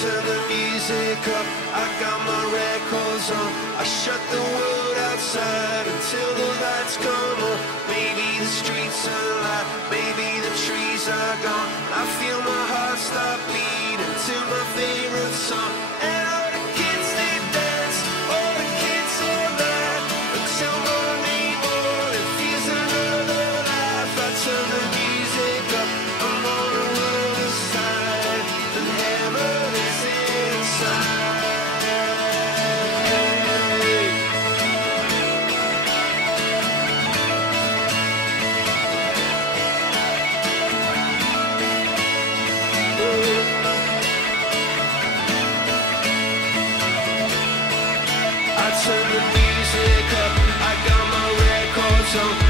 turn the music up, I got my records on. I shut the world outside until the lights come on. Maybe the streets are alive, maybe the trees are gone. I feel my heart stop beating to my favorite song. And all the kids, they dance, all the kids all night, until morning morning feels another life. I turn the music up, I'm on the other side, and heaven is inside. I turn the music up, I got my records on.